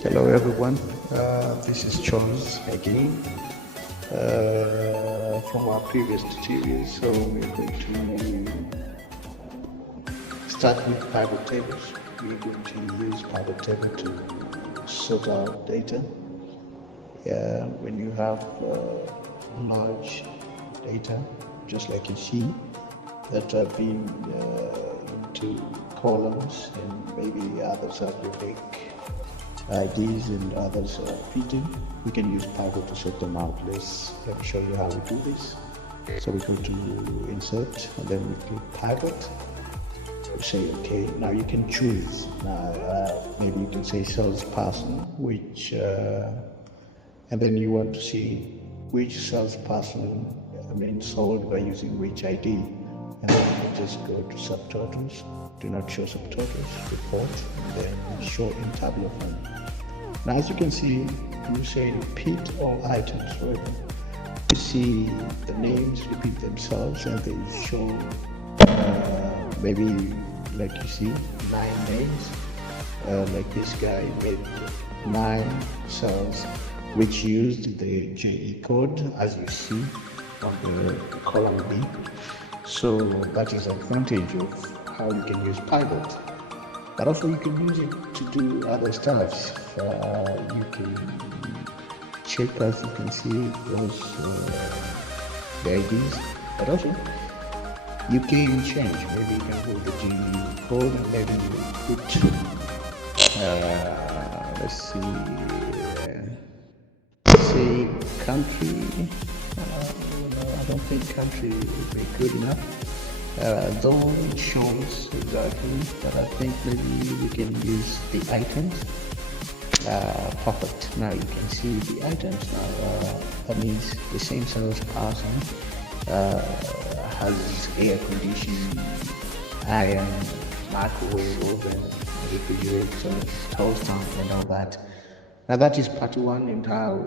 Hello everyone, this is Charles again from our previous tutorial. So we're going to start with pivot tables. We're going to use pivot table to sort out data. When you have large data, just like you see, that are being into columns, and maybe others are unique IDs and others are repeating, we can use pivot to sort them out. Let me show you how we do this. So we go to insert and then we click pivot. We say okay. Now you can choose. Maybe you can say salesperson, which and then you want to see which salesperson sold by using which ID, and then you just go to subtotals. Do not show subtotals, report, and then show in tabular form. Now as you can see, you say repeat all items. Right? You see the names repeat themselves and they show maybe, like you see, 9 names. Like this guy made 9 cells which used the JE code, as you see on the column B. So that is the advantage of how you can use pivot. But also you can use it to do other stuff. You can check, as you can see, those the IDs, but also you can change. Maybe you can hold the GE code and maybe you put let's see, say country. I don't think country would be good enough. Though it shows exactly, but I think maybe we can use the items. Perfect. Now you can see the items now. That means the same salesperson has air conditioning, iron, microwave, oven, refrigerator, toaster, and all that. Now that is part 1, and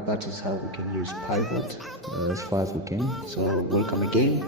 that is how we can use pivot as far as we can. So welcome again.